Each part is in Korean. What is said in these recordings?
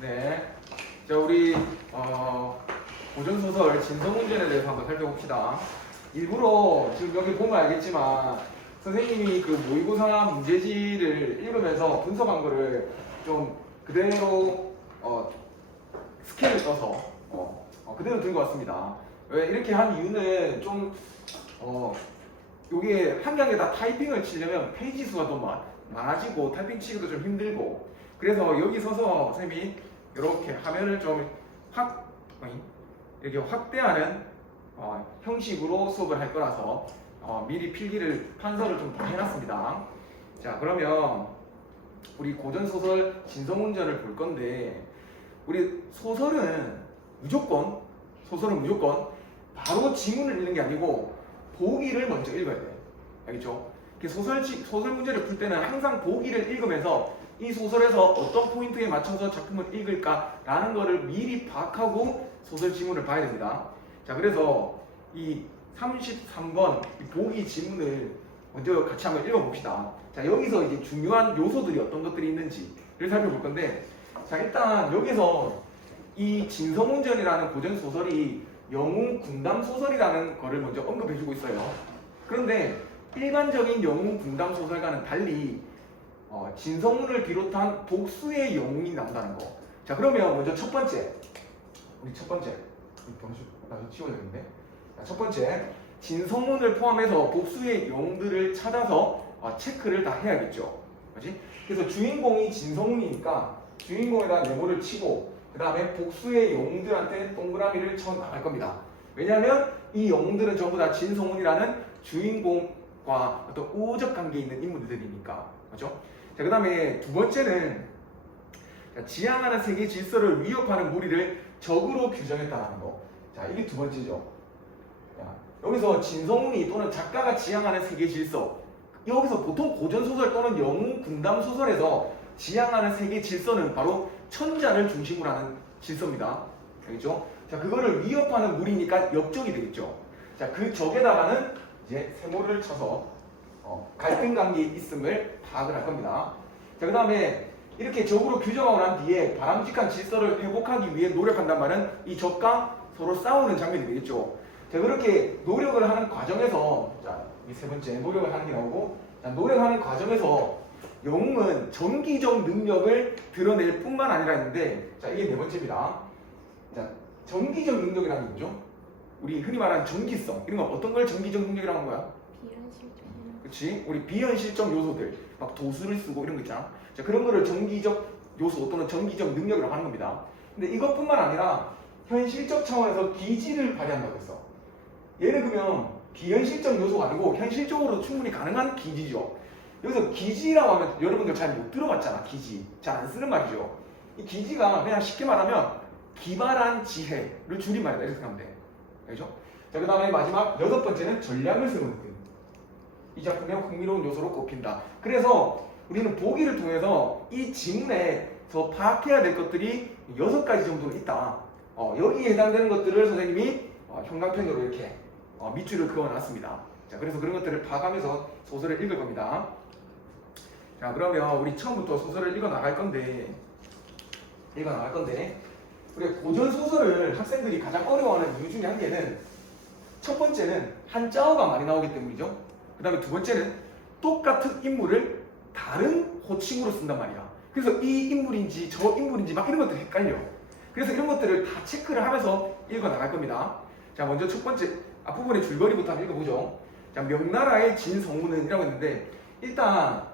네. 자, 우리 고전소설 진성문전에 대해서 한번 살펴봅시다. 일부러 지금 여기 보면 알겠지만 선생님이 그 모의고사 문제지를 읽으면서 분석한 거를 좀 그대로 스케일을 써서 그대로 든 것 같습니다. 왜 이렇게 한 이유는 좀 요게 한 장에 다 타이핑을 치려면 페이지 수가 더 많아지고 타이핑 치기도 좀 힘들고, 그래서 여기 서서 선생님이 이렇게 화면을 좀 이렇게 확대하는 형식으로 수업을 할 거라서 미리 필기를 판서를 좀 더 해놨습니다. 자, 그러면 우리 고전소설 진성문전을 볼 건데, 우리 소설은 무조건 바로 지문을 읽는 게 아니고 보기를 먼저 읽어야 돼. 알겠죠? 소설 문제를 풀 때는 항상 보기를 읽으면서 이 소설에서 어떤 포인트에 맞춰서 작품을 읽을까라는 거를 미리 파악하고 소설 지문을 봐야 됩니다. 자, 그래서 이 33번 보기 지문을 먼저 같이 한번 읽어봅시다. 자, 여기서 이제 중요한 요소들이 어떤 것들이 있는지를 살펴볼 건데, 자, 일단 여기서 이 진성문전이라는 고전 소설이 영웅 군담 소설이라는 거를 먼저 언급해주고 있어요. 그런데 일반적인 영웅 군담 소설과는 달리 진성문을 비롯한 복수의 영웅이 나온다는 거. 자, 그러면 먼저 첫 번째 나도 치워야 되는데. 자, 첫 번째, 진성문을 포함해서 복수의 영웅들을 찾아서 체크를 다 해야겠죠. 그렇지? 그래서 주인공이 진성문이니까 주인공에다 네모를 치고 그 다음에 복수의 영웅들한테 동그라미를 쳐 나갈 겁니다. 왜냐하면 이 영웅들은 전부 다 진성문이라는 주인공과 어떤 우호적 관계에 있는 인물들이니까. 그렇죠? 자, 그 다음에 두 번째는 지향하는 세계 질서를 위협하는 무리를 적으로 규정했다는 거. 자, 이게 두 번째죠. 자, 여기서 진성문이 또는 작가가 지향하는 세계 질서, 여기서 보통 고전소설 또는 영웅 군담 소설에서 지향하는 세계 질서는 바로 천자를 중심으로 하는 질서입니다. 알겠죠? 자, 그거를 위협하는 무리니까 역적이 되겠죠. 자, 그 적에다가는 이제 세모를 쳐서 갈등 관계에 있음을 파악을 할 겁니다. 자, 그 다음에 이렇게 적으로 규정하고 난 뒤에 바람직한 질서를 회복하기 위해 노력한단 말은 이 적과 서로 싸우는 장면이 되겠죠. 자, 그렇게 노력을 하는 과정에서, 자, 이 세 번째 노력을 하는 게 나오고, 자, 노력하는 과정에서 영웅은 정기적 능력을 드러낼 뿐만 아니라 했는데, 자, 이게 네 번째입니다. 자, 정기적 능력이라는 게 뭐죠? 우리 흔히 말하는 정기성, 이런 거 어떤 걸 정기적 능력이라고 하는 거야? 비현실적. 그렇지? 우리 비현실적 요소들, 막 도수를 쓰고 이런 거 있잖아. 자, 그런 거를 정기적 요소 또는 정기적 능력이라고 하는 겁니다. 근데 이것뿐만 아니라 현실적 차원에서 기지를 발휘한다고 했어. 예를 들면 비현실적 요소가 아니고 현실적으로 충분히 가능한 기지죠. 여기서 기지라고 하면 여러분들 잘 못 들어봤잖아. 기지 잘 안 쓰는 말이죠. 이 기지가 그냥 쉽게 말하면 기발한 지혜를 줄임말이다 이렇게 생각하면 돼. 알죠? 자, 그 다음에 마지막 여섯 번째는 전략을 세우는 것. 이 작품의 흥미로운 요소로 꼽힌다. 그래서 우리는 보기를 통해서 이 지문에서 파악해야 될 것들이 6가지 정도는 있다. 여기에 해당되는 것들을 선생님이 형광펜으로 이렇게 밑줄을 그어놨습니다. 자, 그래서 그런 것들을 파악하면서 소설을 읽을 겁니다. 자, 그러면 우리 처음부터 소설을 읽어 나갈 건데 우리 고전 소설을 학생들이 가장 어려워하는 이유 중에 한 개는, 첫 번째는 한자어가 많이 나오기 때문이죠. 그 다음에 두 번째는 똑같은 인물을 다른 호칭으로 쓴단 말이야. 그래서 이 인물인지 저 인물인지 막 이런 것들이 헷갈려. 그래서 이런 것들을 다 체크를 하면서 읽어 나갈 겁니다. 자, 먼저 첫 번째 앞부분의 줄거리부터 한번 읽어보죠. 자, 명나라의 진성문은 이라고 했는데, 일단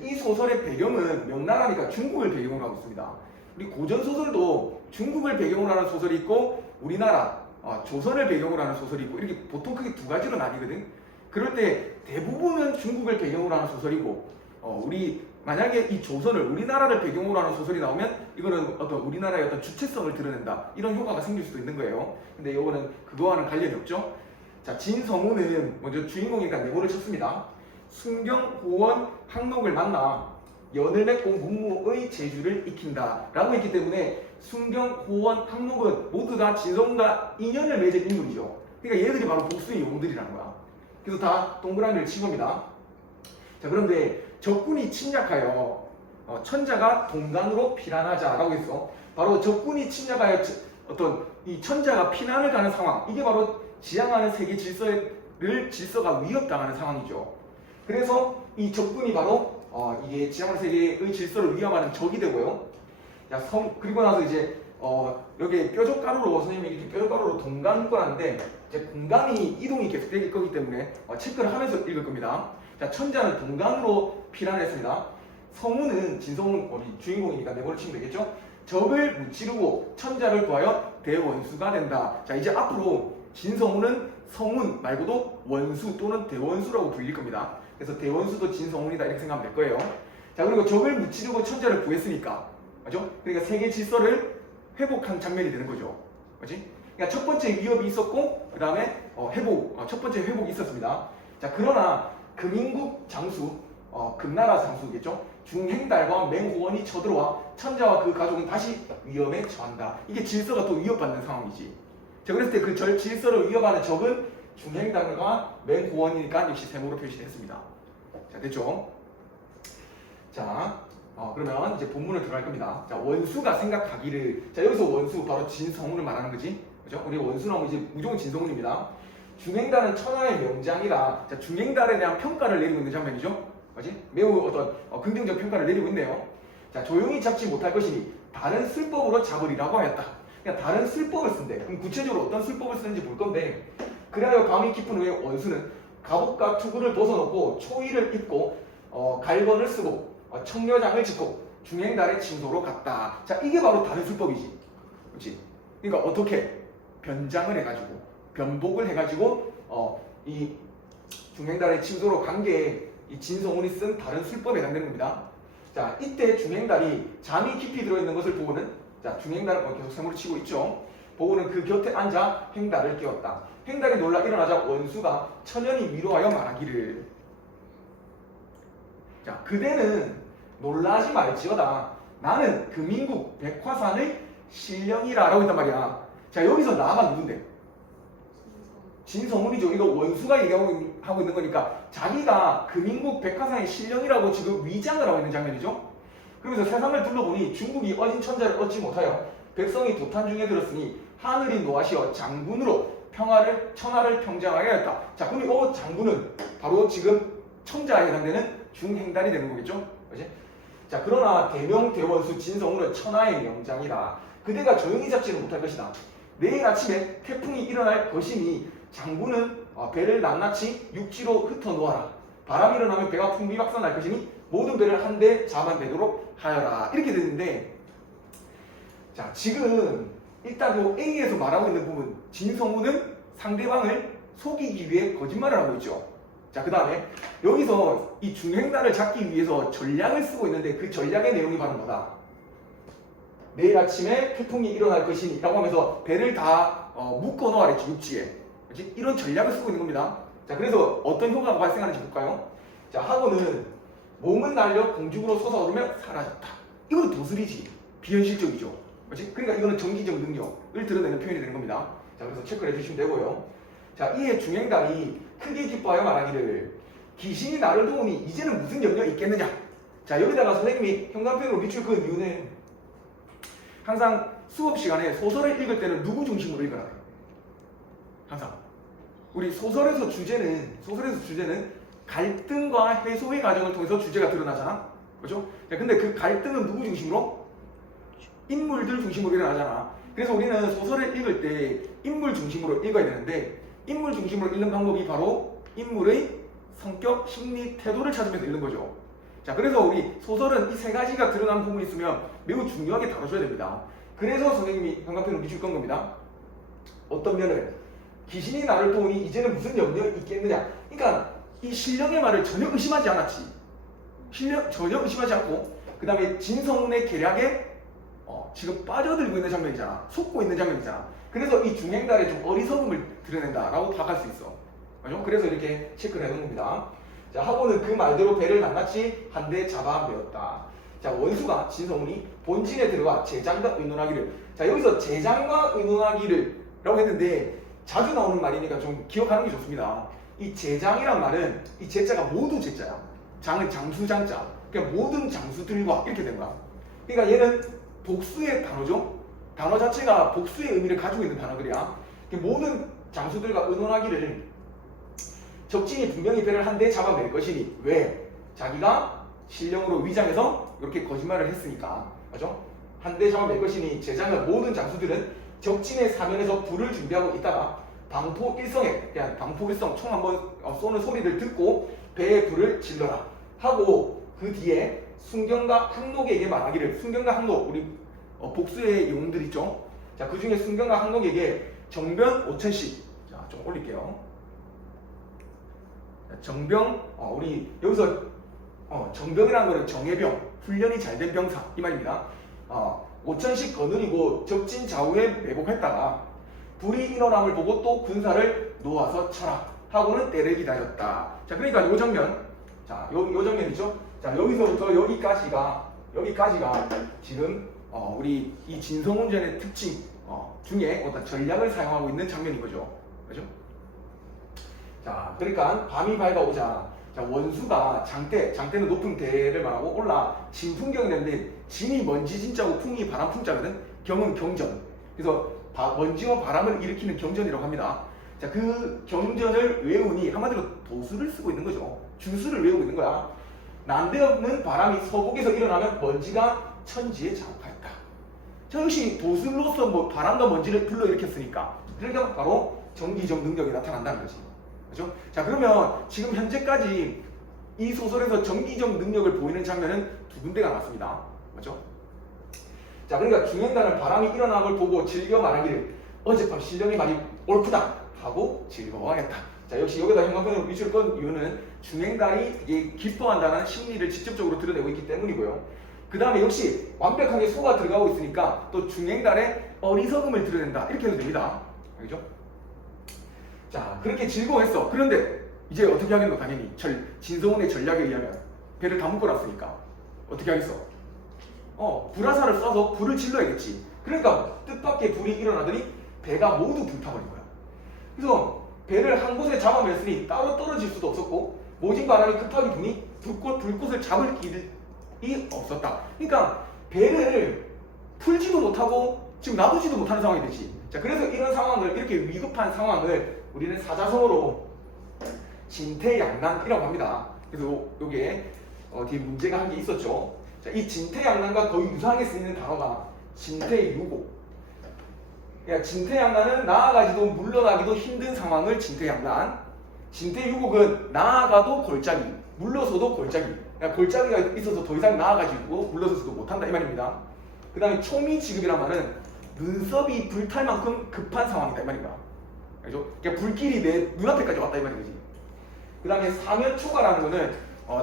이 소설의 배경은 명나라니까 중국을 배경으로 하고 있습니다. 우리 고전 소설도 중국을 배경으로 하는 소설이 있고 우리나라 조선을 배경으로 하는 소설이 있고, 이렇게 보통 크게 두 가지로 나뉘거든. 그럴 때 대부분은 중국을 배경으로 하는 소설이고, 우리 만약에 이 조선을 우리나라를 배경으로 하는 소설이 나오면 이거는 어떤 우리나라의 어떤 주체성을 드러낸다 이런 효과가 생길 수도 있는 거예요. 근데 이거는 그거와는 관련이 없죠. 자, 진성문은 먼저 주인공이니까 네모를 쳤습니다. 순경, 호원, 항록을 만나 연을 맺고 문무의 재주를 익힌다 라고 했기 때문에 순경, 호원, 항록은 모두 다 진성문과 인연을 맺은 인물이죠. 그러니까 얘들이 바로 복수의 영웅들이라는 거야. 그래서 다 동그라미를 친 겁니다. 자, 그런데 적군이 침략하여 천자가 동강으로 피난하자라고 했어. 바로 적군이 침략하여 어떤 이 천자가 피난을 가는 상황, 이게 바로 지향하는 세계 질서가 위협당하는 상황이죠. 그래서 이 적군이 바로 이게 지향하는 세계의 질서를 위협하는 적이 되고요. 자, 그리고 나서 이제 여기 뾰족가루로 선생님이 이렇게 뾰족가루로 동강권한데 이제 공간이 이동이 계속 될 거기 때문에 체크를 하면서 읽을 겁니다. 자, 천자는 동강으로 피난했습니다. 성우는 진성우는 우리 주인공이니까 네모를 치면 되겠죠? 적을 무찌르고 천자를 구하여 대원수가 된다. 자, 이제 앞으로 진성우는 성운 말고도 원수 또는 대원수라고 불릴 겁니다. 그래서 대원수도 진성운이다 이렇게 생각하면 될 거예요. 자, 그리고 적을 무찌르고 천자를 구했으니까, 맞죠? 그러니까 세계 질서를 회복한 장면이 되는 거죠. 그렇지? 그러니까 첫 번째 위협이 있었고 그 다음에 첫 번째 회복이 있었습니다. 자, 그러나 금인국 장수, 금나라 장수겠죠? 중행달과 맹호원이 쳐들어와 천자와 그 가족은 다시 위험에 처한다. 이게 질서가 또 위협받는 상황이지. 자, 그랬을 때 그 질서를 위협하는 적은 중행달과 맹호원이니까 역시 세모로 표시했습니다. 자, 됐죠? 자, 그러면 이제 본문을 들어갈 겁니다. 자, 원수가 생각하기를. 자, 여기서 원수 바로 진성운을 말하는 거지. 그죠? 우리 원수는 이제 무조건 진성운입니다. 중행달은 천하의 명장이라. 자, 중행달에 대한 평가를 내리고 있는 장면이죠. 맞지? 매우 어떤 긍정적 평가를 내리고 있네요. 자, 조용히 잡지 못할 것이니 다른 술법으로 잡으리라고 하였다. 그러니까 다른 술법을 쓴대. 그럼 구체적으로 어떤 술법을 쓰는지 볼 건데, 그래야 밤이 깊은 후에 원수는 갑옷과 투구를 벗어놓고 초의를 입고 갈건을 쓰고 청려장을 짚고 중행달의 침소로 갔다. 자, 이게 바로 다른 술법이지. 그렇지? 그러니까 어떻게 변장을 해가지고 변복을 해가지고 이 중행달의 침소로 간 게 이 진성운이 쓴 다른 술법에 해당되는 겁니다. 자, 이때 중행달이 잠이 깊이 들어있는 것을 보고는, 자, 중행달은 계속 세모를 치고 있죠. 보고는 그 곁에 앉아 행달을 깨웠다. 행달이 놀라 일어나자 원수가 천연히 위로하여 말하기를. 자, 그대는 놀라지 말지어다. 나는 금인국 백화산의 신령이라 라고 했단 말이야. 자, 여기서 나가 누군데? 진성운이죠. 이거 원수가 얘기하고 있는 거니까 자기가 금인국 백화산의 신령이라고 지금 위장을 하고 있는 장면이죠. 그러면서 세상을 둘러보니 중국이 어진 천자를 얻지 못하여 백성이 도탄 중에 들었으니 하늘이 노하시어 장군으로 천하를 평정하게 하였다. 자, 그럼 장군은 바로 지금 천자에 해당되는 중행달이 되는 거겠죠. 그렇지? 자, 그러나 대명대원수 진성운은 천하의 명장이라. 그대가 조용히 잡지는 못할 것이다. 내일 아침에 태풍이 일어날 것이니 장군은 배를 낱낱이 육지로 흩어놓아라. 바람이 일어나면 배가 풍비박산날 것이니 모든 배를 한데 잡아내도록 하여라. 이렇게 되는데, 자, 지금 일단 요 A에서 말하고 있는 부분, 진성운은 상대방을 속이기 위해 거짓말을 하고 있죠. 자, 그 다음에 여기서 이 중행달을 잡기 위해서 전략을 쓰고 있는데 그 전략의 내용이 바로 뭐다? 내일 아침에 태풍이 일어날 것이니 라고 하면서 배를 다 묶어 놓아라, 육지에. 그렇지? 이런 전략을 쓰고 있는 겁니다. 자, 그래서 어떤 효과가 발생하는지 볼까요? 자, 하고는 몸은 날려 공중으로 솟아오르며 사라졌다. 이건 도술이지. 비현실적이죠. 그렇지? 그러니까 이거는 정기적 능력을 드러내는 표현이 되는 겁니다. 자, 그래서 체크를 해주시면 되고요. 자, 이에 중행달이 크게 기뻐하여 말하기를 귀신이 나를 도우니 이제는 무슨 염려가 있겠느냐. 자, 여기다가 선생님이 형광펜으로 밑줄 그은 이유는 항상 수업 시간에 소설을 읽을 때는 누구 중심으로 읽으라. 항상 우리 소설에서 주제는 갈등과 해소의 과정을 통해서 주제가 드러나잖아. 그렇죠? 근데 그 갈등은 누구 중심으로? 인물들 중심으로 일어나잖아. 그래서 우리는 소설을 읽을 때 인물 중심으로 읽어야 되는데, 인물 중심으로 읽는 방법이 바로 인물의 성격, 심리, 태도를 찾으면서 읽는 거죠. 자, 그래서 우리 소설은 이 세 가지가 드러나는 부분이 있으면 매우 중요하게 다뤄줘야 됩니다. 그래서 선생님이 형광펜을 밑줄 건 겁니다. 어떤 면을 귀신이 나를 도우니 이제는 무슨 염려 있겠느냐. 그러니까 이 신령의 말을 전혀 의심하지 않았지. 전혀 의심하지 않고, 그 다음에 진성운의 계략에 지금 빠져들고 있는 장면이잖아. 속고 있는 장면이잖아. 그래서 이 중행달의 좀 어리석음을 드러낸다라고 파악할 수 있어. 맞죠? 그래서 이렇게 체크를 해놓은 겁니다. 자, 하고는 그 말대로 배를 낱낱이 한 대 잡아메었다. 자, 원수가 진성운이 본진에 들어가 제장과 의논하기를. 자, 여기서 제장과 의논하기를 라고 했는데 자주 나오는 말이니까 좀 기억하는 게 좋습니다. 이 제장이란 말은 이 제자가 모두 제자야. 장은 장수장자, 그냥 모든 장수들과 이렇게 된 거야. 그러니까 얘는 복수의 단어죠. 단어 자체가 복수의 의미를 가지고 있는 단어들이야. 모든 장수들과 의논하기를 적진이 분명히 배를 한 대 잡아낼 것이니 왜? 자기가 신령으로 위장해서 이렇게 거짓말을 했으니까 맞죠? 한 대 잡아낼 것이니 제자는 모든 장수들은 적진의 사면에서 불을 준비하고 있다가 방포일성에 그냥 방포일성 총 한번 쏘는 소리를 듣고 배에 불을 질러라 하고 그 뒤에 순경과 항록에게 말하기를 순경과 항록 우리 복수의 용들 있죠? 자, 그 중에 순경과 항록에게 정변 5천씩 자, 좀 올릴게요. 자, 정병 우리 여기서 정병이라는 거는 정예병 훈련이 잘 된 병사 이 말입니다. 5천씩 거느리고 적진 좌우에 매복했다가 불이 일어남을 보고 또 군사를 놓아서 쳐라 하고는 때를 기다렸다. 자, 그러니까 요 장면 자, 요 장면이죠. 자, 여기서부터 여기까지가 지금 우리 이 진성훈전의 특징 중에 어떤 전략을 사용하고 있는 장면인 거죠. 그죠? 자, 그러니까 밤이 밝아오자 자, 원수가 장대는 높은 대를 말하고 올라 진풍경이 되는데 진이 먼지 진짜고 풍이 바람 풍자거든. 경은 경전. 그래서 먼지와 바람을 일으키는 경전이라고 합니다. 자, 그 경전을 외우니 한마디로 도수를 쓰고 있는 거죠. 주수를 외우고 있는 거야. 난데없는 바람이 서북에서 일어나면 먼지가 천지에 자욱하였다. 저 역시 도술로서 뭐 바람과 먼지를 불러일으켰으니까 그러니까 바로 정기적 능력이 나타난다는 거지. 그렇죠? 자, 그러면 지금 현재까지 이 소설에서 정기적 능력을 보이는 장면은 두 군데가 나왔습니다. 맞죠? 자, 그러니까 중행단은 바람이 일어나는 걸 보고 즐겨 말하기를 어젯밤 신령이 많이 옳구나 하고 즐거워하겠다. 자, 역시 여기다 형광펜으로 비출 건 이유는 중행단이 기뻐한다는 심리를 직접적으로 드러내고 있기 때문이고요. 그 다음에 역시 완벽하게 소가 들어가고 있으니까 또 중행단의 어리석음을 드러낸다. 이렇게 해도 됩니다. 알겠죠? 자, 그렇게 즐거워했어. 그런데 이제 어떻게 하겠노? 당연히 진성훈의 전략에 의하면 배를 다 묶어놨으니까 어떻게 하겠어? 불화살을 쏴서 불을 질러야겠지. 그러니까 뜻밖의 불이 일어나더니 배가 모두 불타버린 거야. 그래서 배를 한 곳에 잡아냈으니 따로 떨어질 수도 없었고 모진 바람이 급하게 부니 불꽃을 잡을 길이 없었다. 그러니까 배를 풀지도 못하고 지금 놔두지도 못하는 상황이 되지. 자, 그래서 이런 상황을 이렇게 위급한 상황을 우리는 사자성어로 진퇴양난이라고 합니다. 그래서 요게 뒤에 문제가 한 게 있었죠. 자, 이 진퇴양난과 거의 유사하게 쓰이는 단어가 진퇴유고. 그러니까 진퇴양난은 나아가지도 물러나기도 힘든 상황을 진퇴양난. 진퇴유곡은 나아가도 골짜기, 물러서도 골짜기. 그러니까 골짜기가 있어서 더 이상 나아가지고 물러서지도 못한다 이 말입니다. 그 다음에 초미지급이란 말은 눈썹이 불탈 만큼 급한 상황이다 이 말입니다. 그렇죠? 그러니까 불길이 내 눈앞에까지 왔다 이 말이지. 그 다음에 사면초가라는 거는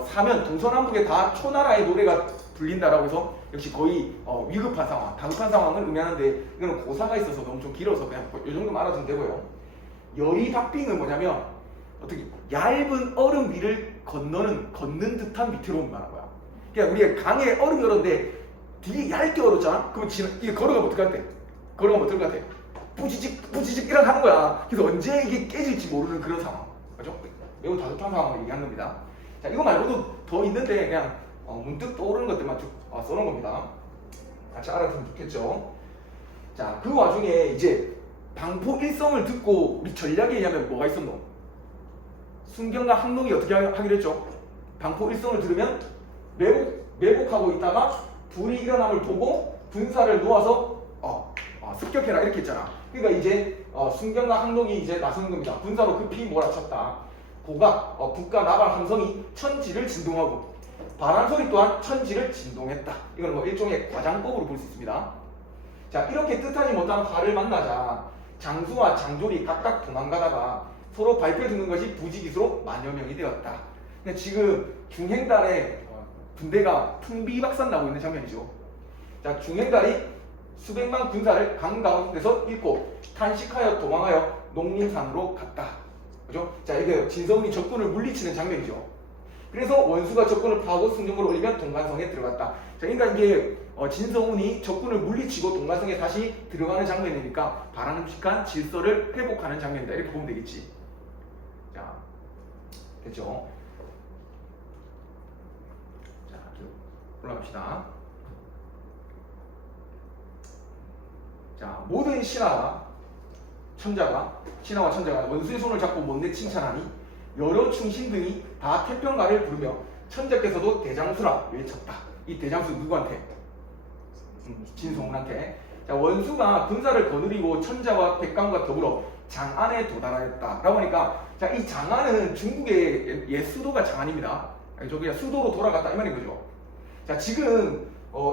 사면 동서남북에 다 초나라의 노래가 불린다라고 해서 역시 거의 위급한 상황, 다급한 상황을 의미하는데 이거는 고사가 있어서 너무 좀 길어서 그냥 이 정도만 알아주면 되고요. 열이박빙은 뭐냐면 어떻게 얇은 얼음 위를 걷는 듯한 위태로움을 말하는 거야. 그러니까 우리가 강에 얼음이 얼었는데 되게 얇게 얼었잖아? 그럼 이게 걸어가면 어떡할 때? 부지직 이렇게 하는 거야. 그래서 언제 이게 깨질지 모르는 그런 상황. 그죠? 매우 다급한 상황을 얘기하는 겁니다. 자, 이거 말고도 더 있는데 그냥 문득 떠오르는 것들만 쭉 써놓은 겁니다. 같이 알아두면 좋겠죠. 자, 그 와중에 이제 방포일성을 듣고 우리 전략에 의하면 뭐가 있었노? 순경과 항록이 어떻게 하기로 했죠? 방포일성을 들으면 매복하고 있다가 불이 일어남을 보고 군사를 놓아서 습격해라 이렇게 했잖아. 그러니까 이제 순경과 항록이 이제 나서는 겁니다. 군사로 급히 몰아쳤다. 고각, 북과 나발 함성이 천지를 진동하고 바람 소리 또한 천지를 진동했다. 이건 뭐 일종의 과장법으로 볼 수 있습니다. 자, 이렇게 뜻하지 못한 화를 만나자 장수와 장졸이 각각 도망가다가 서로 발표 듣는 것이 부지기수로 만여 명이 되었다. 그러니까 지금 중행달의 군대가 풍비박산 나고 있는 장면이죠. 자, 중행달이 수백만 군사를 강 가운데서 잃고 탄식하여 도망하여 농림산으로 갔다. 그죠? 자, 이게 진성훈이 적군을 물리치는 장면이죠. 그래서 원수가 적군을 파하고 승정을 올리면 동간성에 들어갔다. 자, 그러니까 이게 진성훈이 적군을 물리치고 동간성에 다시 들어가는 장면이니까 바람직한 질서를 회복하는 장면이다. 이렇게 보면 되겠지. 자, 됐죠? 자, 올라갑시다. 자, 모든 신하와 천자가 원수의 손을 잡고 못내 칭찬하니 여러 충신 등이 다 태평가를 부르며 천자께서도 대장수라 외쳤다. 이 대장수 누구한테? 진성훈한테. 자, 원수가 군사를 거느리고 천자와 백관과 더불어 장안에 도달하였다 라고 하니까, 자, 이 장안은 중국의 옛 수도가 장안입니다. 저기 수도로 돌아갔다 이 말인 거죠. 자, 지금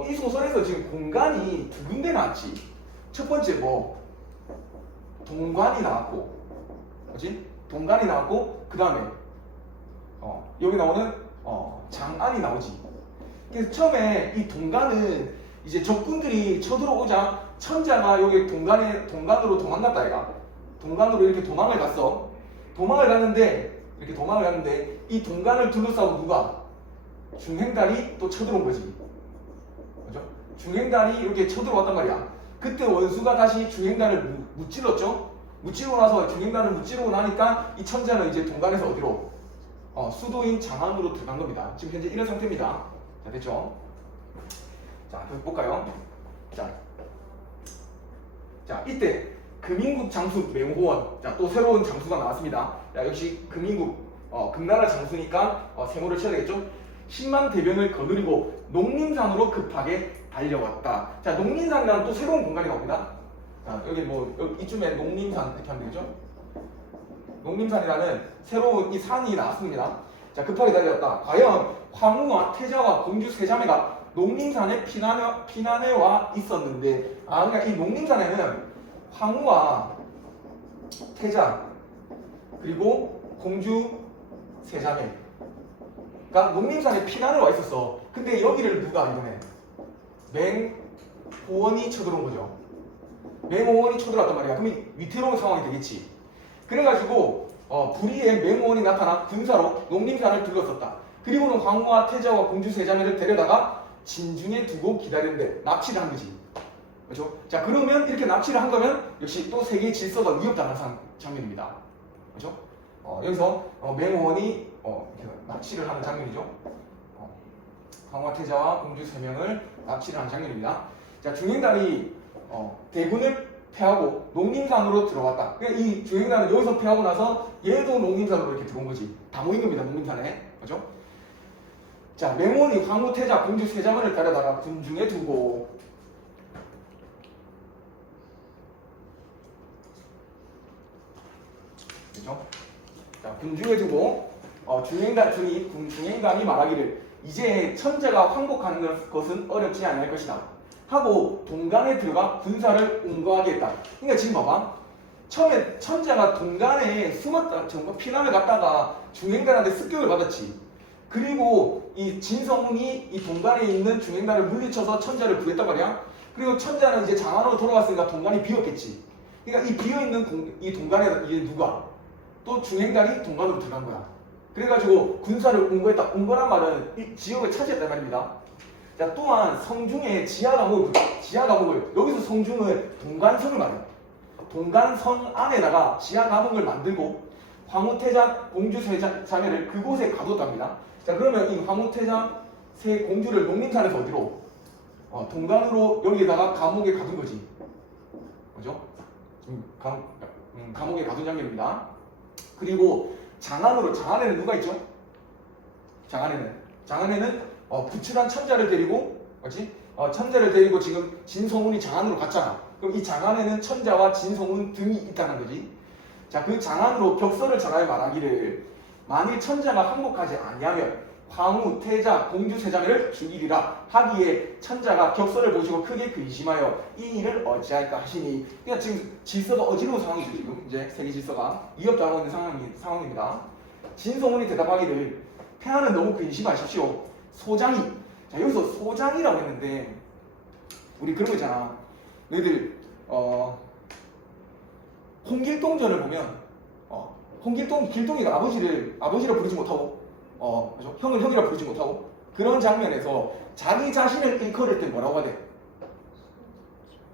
이 소설에서 지금 공간이 두 군데 나왔지. 첫 번째 뭐 동관이 나왔고, 뭐지? 동관이 나왔고, 그 다음에 여기 나오는 장안이 나오지. 그래서 처음에 이 동관은 이제 적군들이 쳐들어오자 천자가 여기 동관으로 도망갔다 얘가. 동관으로 이렇게 도망을 갔어. 도망을 갔는데 이 동관을 둘러싸고 누가? 중행달이 또 쳐들어온 거지. 그죠? 중행달이 이렇게 쳐들어왔단 말이야. 그때 원수가 다시 중행단을 무찔렀죠. 무찌르고 나서 중행단을 무찌르고 나니까 이 천자는 이제 동관에서 어디로? 수도인 장안으로 들어간 겁니다. 지금 현재 이런 상태입니다. 자, 됐죠? 자, 그럼 볼까요? 자, 이때 금인국 장수 맹호원. 자, 또 새로운 장수가 나왔습니다. 자, 역시 금인국, 금나라 장수니까 세모를 쳐야 되겠죠? 10만 대병을 거느리고 농림산으로 급하게 달려왔다. 자, 농림산이라는 또 새로운 공간이 나옵니다. 자, 여기 이쯤에 농림산 이렇게 하면 되죠? 농림산이라는 새로운 이 산이 나왔습니다. 자, 급하게 달려왔다. 과연 황후와 태자와 공주 세자매가 농림산에 피난해 와 있었는데, 그러니까 이 농림산에는 황후와 태자 그리고 공주 세자매, 그러니까 농림산에 피난을 와 있었어. 근데 여기를 누가 이번에 맹호원이 쳐들어온 거죠. 맹호원이 쳐들어왔단 말이야. 그럼 위태로운 상황이 되겠지. 그래가지고 불의의 맹호원이 나타나 군사로 농림산을 둘러섰다. 그리고는 황후와 태자와 공주 세자매를 데려다가 진중에 두고 기다렸는데 납치를 한 거지. 그렇죠? 자, 그러면 이렇게 납치를 한 거면 역시 또 세계 질서가 위협당한 장면입니다. 그렇죠? 여기서 맹호원이 납치를 하는 장면이죠. 황후와 태자와 공주 3명을 납치를 하는 장면입니다. 자, 중행단이 대군을 패하고 농림산으로 들어왔다. 그러니까 이 중행단은 여기서 패하고 나서 얘도 농림산으로 이렇게 들어온 거지. 다 모인 겁니다, 농림산에. 그죠? 자, 맹호원이 황후, 태자, 공주 세자매를 데려다가 군중에 두고, 그죠? 자, 군중에 두고 중행단이 말하기를 이제 천자가 황복하는 것은 어렵지 않을 것이다 하고 동관에 들어가 군사를 옹거하게 했다. 그러니까 지금 봐봐. 처음에 천자가 동관에 숨었다, 피난을 갔다가 중행단한테 습격을 받았지. 그리고 이 진성훈이 이 동관에 있는 중행단을 물리쳐서 천자를 구했단 말이야. 그리고 천자는 이제 장안으로 돌아갔으니까 동관이 비었겠지. 그러니까 이 비어있는 이 동관에 이게 누가? 또 중행단이 동관으로 들어간 거야. 그래가지고 군사를 옹거했다. 옹거란 말은 이 지역을 차지했단 말입니다. 자, 또한 성중의 지하 감옥을 여기서 성중은 동관성을 말해요. 동관성 안에다가 지하 감옥을 만들고 황후, 태자, 공주 세자매를 그곳에 가뒀답니다. 자, 그러면 이 황후, 태자, 세 공주를 농림산에서 어디로? 동관으로 여기에다가 감옥에 가둔 거지. 그죠? 감옥에 가둔 장면입니다. 그리고 장안에는 누가 있죠? 장안에는 부추란 천자를 데리고, 그렇지? 천자를 데리고 지금 진성훈이 장안으로 갔잖아. 그럼 이 장안에는 천자와 진성훈 등이 있다는 거지. 자, 그 장안으로 격서를 전하여 말하기를 만일 천자가 항복하지 아니하면 황후, 태자, 공주 세자매를 죽이리라 하기에 천자가 격서를 보시고 크게 근심하여 이 일을 어찌할까 하시니, 그러니까 지금 질서가 어지러운 상황이죠. 지금 이제 세계 질서가 위협당하고 있는 상황입니다. 진성훈이 대답하기를 폐하는 너무 근심하십시오. 소장이, 자, 여기서 소장이라고 했는데 우리 그런 거 있잖아. 너희들 홍길동전을 보면 길동이가 아버지를 부르지 못하고 그렇죠? 형을 형이라 부르지 못하고 그런 장면에서 자기 자신을 일컬을 때 뭐라고 하대?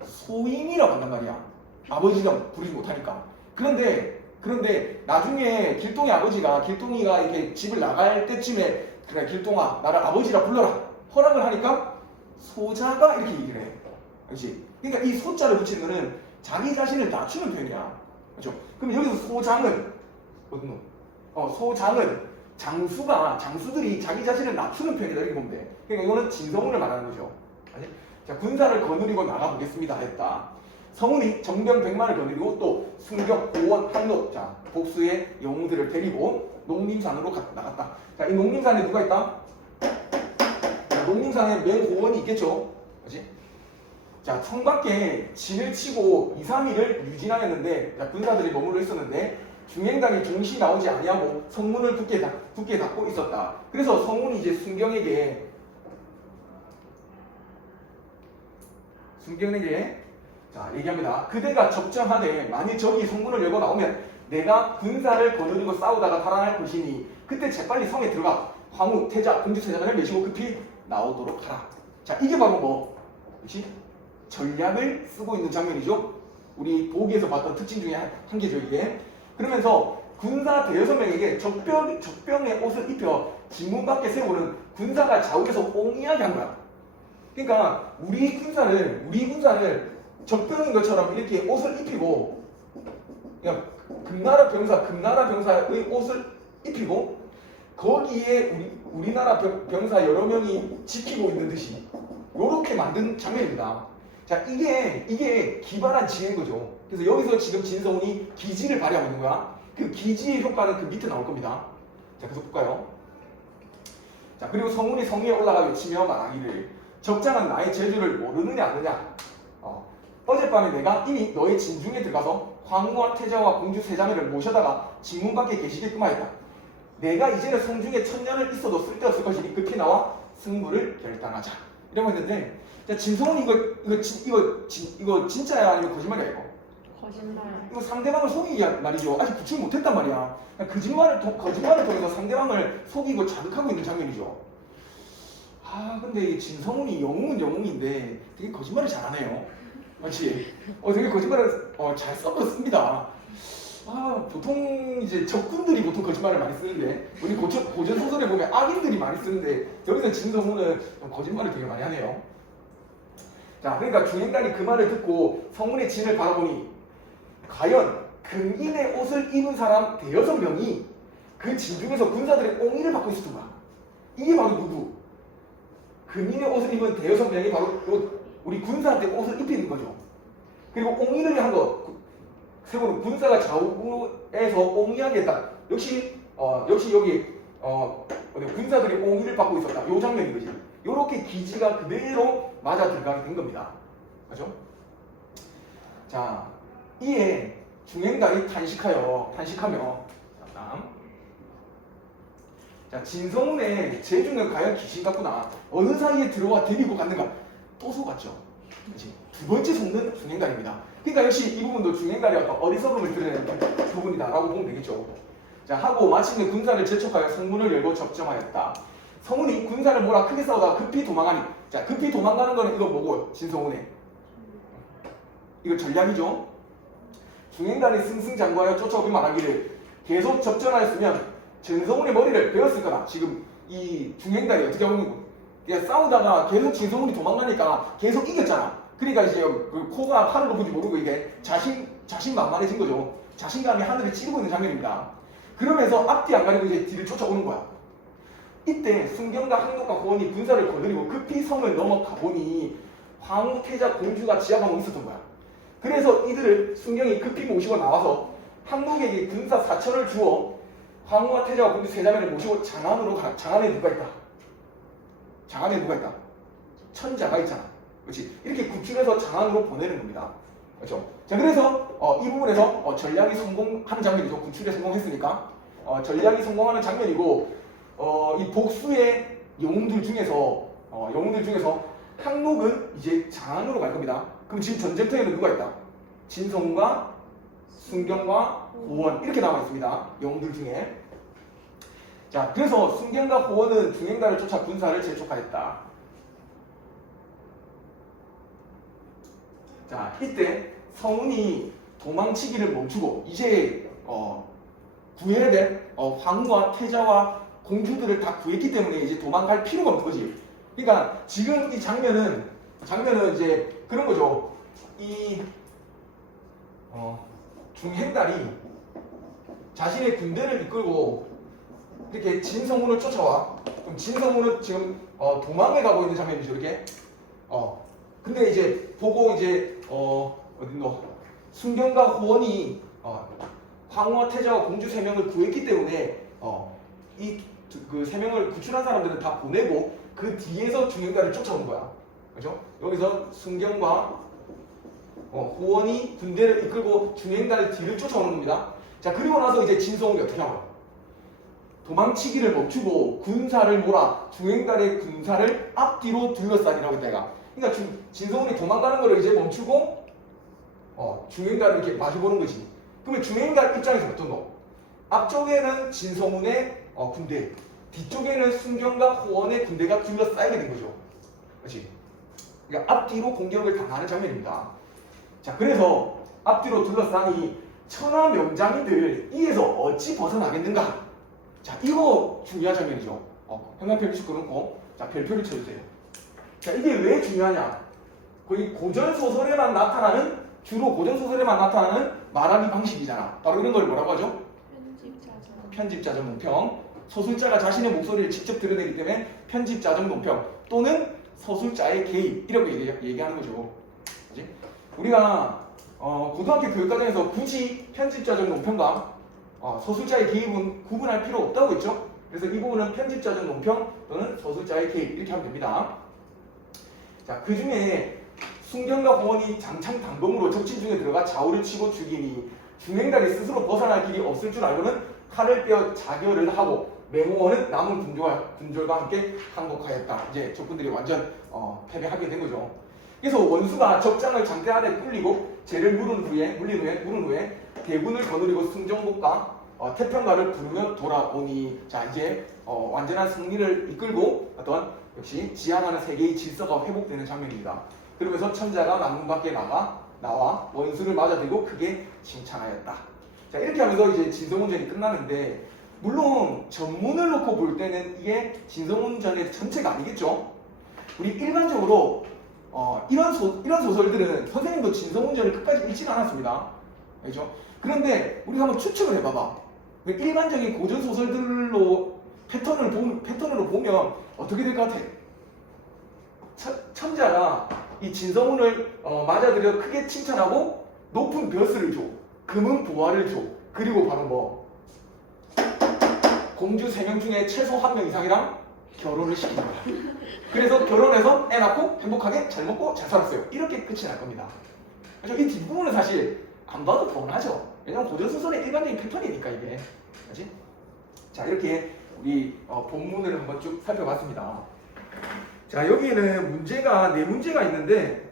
소임이라고 한단 말이야. 아버지가 부르지 못하니까. 그런데 나중에 길동이 아버지가 길동이가 이렇게 집을 나갈 때쯤에 그래 길동아 나를 아버지라 불러라 허락을 하니까 소자가 이렇게 얘기를 해. 그렇지? 그러니까 이 소자를 붙이는 거는 자기 자신을 낮추는 표현이야. 그렇죠? 그럼 여기서 소장은 어떤 놈? 소장은 장수들이 자기 자신을 낮추는 표현이다 이렇게 보면 돼. 그러니까 이거는 진성훈을 말하는 거죠. 아니? 자, 군사를 거느리고 나가보겠습니다 했다. 성훈이 정병 100만을 거느리고 또 순경, 고원, 한록, 자 복수의 영웅들을 데리고 농림산으로 나갔다. 자, 이 농림산에 누가 있다? 자, 농림산에 맹고원이 있겠죠. 그렇지? 자, 성 밖에 진을 치고 2, 3일을 유진하였는데, 자, 군사들이 머물러 있었는데 중행단이 종시 나오지 아니하고 성문을 굳게 닫고 있었다. 그래서 성문이 이제 순경에게 자 얘기합니다. 그대가 적정하되 만일 적이 성문을 열고 나오면 내가 군사를 거느리고 싸우다가 살아날 것이니 그때 재빨리 성에 들어가 황후, 태자, 공주 세자를 메시고 급히 나오도록 하라. 자, 이게 바로 뭐? 그렇지? 전략을 쓰고 있는 장면이죠. 우리 보기에서 봤던 특징 중에 한 개죠 이게. 그러면서 군사 대여섯 명에게 적병의 옷을 입혀 진문 밖에 세우는 군사가 좌우에서 옹이하게 한 거야. 그러니까 우리 군사를 적병인 것처럼 이렇게 옷을 입히고, 그냥 금나라 병사의 옷을 입히고 거기에 우리나라 병사 여러 명이 지키고 있는 듯이 이렇게 만든 장면입니다. 자, 이게 기발한 지혜인 거죠. 그래서 여기서 지금 진성훈이 기지를 발휘하고 있는 거야. 그 기지의 효과는 그 밑에 나올 겁니다. 자, 계속 볼까요? 자, 그리고 성훈이 성 위에 올라가 외치며 말하기를 적장은 나의 재주를 모르느냐 아느냐. 어젯밤에 내가 이미 너의 진중에 들어가서 황후와 태자와 공주 세자매를 모셔다가 진문 밖에 계시게끔 하였다. 내가 이제는 성중에 1000년을 있어도 쓸데없을 것이니 급히 나와 승부를 결단하자. 이라고 했는데, 자, 진성훈이 이거 진짜야 아니면 거짓말이야 이거? 거짓말. 이거 상대방을 속이기 말이죠. 아직 구출을 못했단 말이야. 거짓말을 통해서 상대방을 속이고 자극하고 있는 장면이죠. 근데 이 진성훈이 영웅인데 되게 거짓말을 잘하네요. 맞지? 되게 거짓말을 잘 섞었습니다. 보통 이제 적군들이 보통 거짓말을 많이 쓰는데, 우리 고전 소설에 보면 악인들이 많이 쓰는데, 여기서 진성훈은 거짓말을 되게 많이 하네요. 자, 그러니까 중행단이 그 말을 듣고 성문의 진을 바라보니 과연 금인의 옷을 입은 사람 대여섯 명이 그 진중에서 군사들의 옹의를 받고 있었던 거야. 이게 바로 누구? 금인의 옷을 입은 대여섯 명이 바로 우리 군사한테 옷을 입히는 거죠. 그리고 옹의를 한 거, 세고는 군사가 좌우에서 옹의하게 했다. 역시 여기 군사들이 옹의를 받고 있었다. 요 장면인 거지. 요렇게 기지가 그대로 맞아 들어가게 된 겁니다. 그죠? 자, 이에 중행단이 탄식하며 자, 진성훈의 재주는 과연 귀신 같구나. 어느 사이에 들어와 데리고 갔는가? 또 속았죠. 그렇지? 두 번째 속는 중행단입니다. 그러니까 역시 이 부분도 중행단이 어리석음을 드러내는 부분이다라고 보면 되겠죠. 자, 하고 마침내 군사를 재촉하여 성문을 열고 접점하였다. 성훈이 군사를 몰아 크게 싸우다가 급히 도망가니, 자, 급히 도망가는 거는 이거 뭐고? 진성훈의 이거 전략이죠. 중행단이 승승장구하여 쫓아오기 말하기를 계속 접전하였으면 진성훈의 머리를 베었을 거다. 지금 이 중행단이 어떻게 하고 그냥 싸우다가 계속 진성훈이 도망가니까 계속 이겼잖아. 그러니까 이제 그 코가 하늘 높은지 모르고 이게 자신만만해진 거죠. 자신감이 하늘을 찌르고 있는 장면입니다. 그러면서 앞뒤 안 가리고 이제 뒤를 쫓아오는 거야. 이때 순경과 한국과 고원이 군사를 거느리고 급히 성을 넘어가 보니 황후, 태자, 공주가 지하방에 있었던 거야. 그래서 이들을 순경이 급히 모시고 나와서 한국에게 군사 4천을 주어 황후와 태자와 공주 세자매를 모시고 장안으로 가라. 장안에 누가 있다? 천자가 있잖아. 그렇지? 이렇게 구출해서 장안으로 보내는 겁니다. 그렇죠? 자, 그래서 이 부분에서 전략이 성공하는 장면이죠. 구출에 성공했으니까 전략이 성공하는 장면이고, 이 복수의 영웅들 중에서 항록은 이제 장안으로 갈 겁니다. 그럼 지금 전쟁터에는 누가 있다? 진성훈과 순경과 고원 이렇게 남아 있습니다. 영웅들 중에. 자, 그래서 순경과 고원은 중행단을 쫓아 군사를 재촉하였다. 자, 이때 성훈이 도망치기를 멈추고 이제 구해야 될 황후와 태자와 공주들을 다 구했기 때문에 이제 도망갈 필요가 없는 거지. 그러니까 지금 이 장면은 이제 그런 거죠. 이 중행달이 자신의 군대를 이끌고 이렇게 진성문을 쫓아와. 그럼 진성문은 지금 도망에 가고 있는 장면이죠, 이렇게. 근데 이제 보고 이제 어딘가 순경과 호원이 황후와 태자와 공주 3명을 구했기 때문에 이 그 3명을 구출한 사람들은 다 보내고 그 뒤에서 중행달을 쫓아오는 거야. 그죠? 여기서 순경과 호원이 군대를 이끌고 중행달의 뒤를 쫓아오는 겁니다. 자, 그리고 나서 이제 진성훈이 어떻게 하나? 도망치기를 멈추고 군사를 몰아 중행달의 군사를 앞뒤로 둘러싸기라고 했다, 얘가. 그러니까 진성훈이 도망가는 거를 이제 멈추고 중행달을 이렇게 마주보는 거지. 그러면 중행달 입장에서 어떤 거? 앞쪽에는 진성훈의 군대, 뒤쪽에는 순경과 호원의 군대가 둘러싸이게 된 거죠. 그렇지? 그러니까 앞뒤로 공격을 당하는 장면입니다. 자, 그래서 앞뒤로 둘러싸니 천하 명장이들 이에서 어찌 벗어나겠는가? 자, 이거 중요한 장면이죠. 형광펜 끊고 자, 별표를 쳐주세요. 자, 이게 왜 중요하냐? 거의 고전소설에만 나타나는, 주로 고전소설에만 나타나는 말하기 방식이잖아. 바로 이런 걸 뭐라고 하죠? 편집자적 논평. 소술자가 자신의 목소리를 직접 드러내기 때문에 편집자적 논평 또는 서술자의 개입, 이렇게 얘기하는 거죠. 그치? 우리가 고등학교 교육과정에서 굳이 편집자적 논평과 서술자의 개입은 구분할 필요 없다고 했죠. 그래서 이 부분은 편집자적 논평 또는 서술자의 개입 이렇게 하면 됩니다. 자, 그 중에 순경과 호원이 장창 단검으로 적진 중에 들어가 좌우를 치고 죽이니 중행달이 스스로 벗어날 길이 없을 줄 알고는 칼을 빼어 자결을 하고 맹호원은 남은 군졸과 함께 항복하였다. 이제 적군들이 완전 패배하게 된 거죠. 그래서 원수가 적장을 장대 안에 꿀리고 죄를 물은 후에 대군을 거느리고 승정복과 태평가를 부르며 돌아오니, 자, 이제 완전한 승리를 이끌고 어떤 역시 지향하는 세계의 질서가 회복되는 장면입니다. 그러면서 천자가 남문 밖에 나와 원수를 맞아들고 크게 칭찬하였다. 자, 이렇게 하면서 이제 진성훈전이 끝나는데, 물론 전문을 놓고 볼 때는 이게 진성훈전의 전체가 아니겠죠. 우리 일반적으로 이런 소설들은 선생님도 진성훈전을 끝까지 읽지 않았습니다. 그렇죠? 그런데 우리가 한번 추측을 해봐봐. 일반적인 고전 소설들로 패턴으로 보면 어떻게 될 것 같아? 천자가 이 진성훈을 맞아들여 크게 칭찬하고 높은 벼슬을 줘, 금은 보화를 줘. 그리고 바로 뭐 공주 3명 중에 최소 1명 이상이랑 결혼을 시킵니다. 그래서 결혼해서 애 낳고 행복하게 잘 먹고 잘 살았어요. 이렇게 끝이 날 겁니다. 그렇죠? 이 뒷부분은 사실 안 봐도 뻔하죠. 왜냐면 고전소설의 일반적인 패턴이니까 이게. 그렇지? 자, 이렇게 우리 본문을 한번 쭉 살펴봤습니다. 자, 여기에는 문제가 4문제가 있는데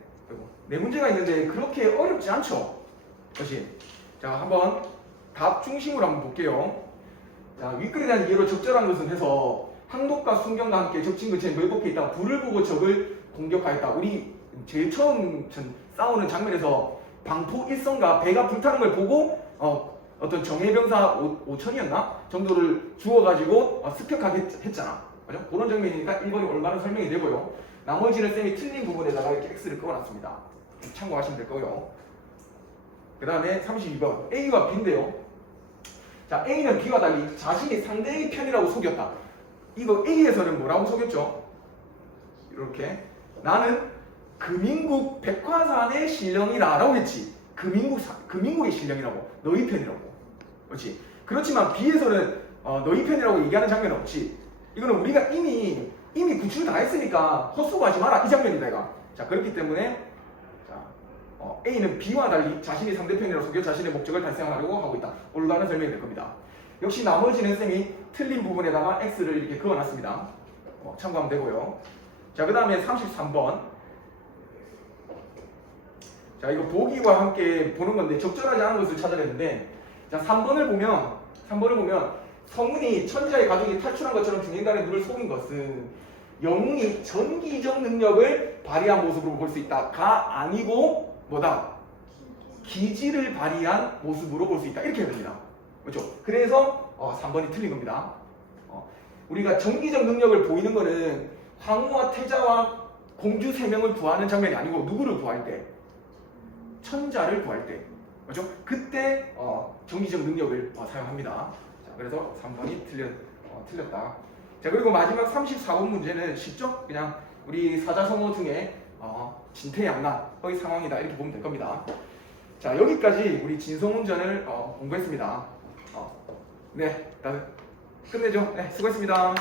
그렇게 어렵지 않죠. 그렇지? 자, 한번 답 중심으로 한번 볼게요. 자, 윗글에 대한 이해로 적절한 것은 해서 항복과 순경과 함께 적진 근처에 매복해 있다가 불을 보고 적을 공격하였다. 우리 제일 처음 싸우는 장면에서 방포 일성과 배가 불타는 걸 보고 어떤 정예병사 5천이었나? 정도를 주워가지고 습격하게 했잖아. 그죠? 그런 장면이니까 1번이 얼마나 설명이 되고요. 나머지는 쌤이 틀린 부분에다가 이렇게 X를 그어놨습니다. 참고하시면 될 거고요. 그 다음에 32번 A와 B인데요. 자, A는 B와 달리 자신이 상대의 편이라고 속였다. 이거 A에서는 뭐라고 속였죠? 이렇게 나는 금인국 백화산의 신령이다 라고 했지. 금인국의 신령이라고, 너희 편이라고. 그렇지? 그렇지만 B에서는 너희 편이라고 얘기하는 장면은 없지. 이거는 우리가 이미 구출 다 했으니까 헛수고하지 마라, 이 장면이다 이거. 자, 그렇기 때문에 A는 B와 달리 자신이 상대편이라고 속여 자신의 목적을 달성하려고 하고 있다. 올바른 설명이 될 겁니다. 역시 나머지는 쌤이 틀린 부분에다가 X를 이렇게 그어놨습니다. 참고하면 되고요. 자, 그 다음에 33번. 자, 이거 보기와 함께 보는 건데 적절하지 않은 것을 찾아냈는데, 자, 3번을 보면 성운이 천자의 가족이 탈출한 것처럼 중행단의 눈을 속인 것은 영웅이 전기적 능력을 발휘한 모습으로 볼 수 있다. 가 아니고 뭐다? 기지를 발휘한 모습으로 볼 수 있다. 이렇게 해야 됩니다. 그렇죠? 그래서 3번이 틀린 겁니다. 우리가 전기적 능력을 보이는 거는 황후와 태자와 공주 3명을 구하는 장면이 아니고 누구를 구할 때? 천자를 구할 때. 맞죠? 그때 정기적 능력을 사용합니다. 자, 그래서 3번이 틀렸다. 자, 그리고 마지막 34번 문제는 쉽죠? 그냥 우리 사자성어 중에 진퇴양난의 상황이다 이렇게 보면 될 겁니다. 자, 여기까지 우리 진성운전을 공부했습니다. 네, 끝내죠. 네, 수고했습니다.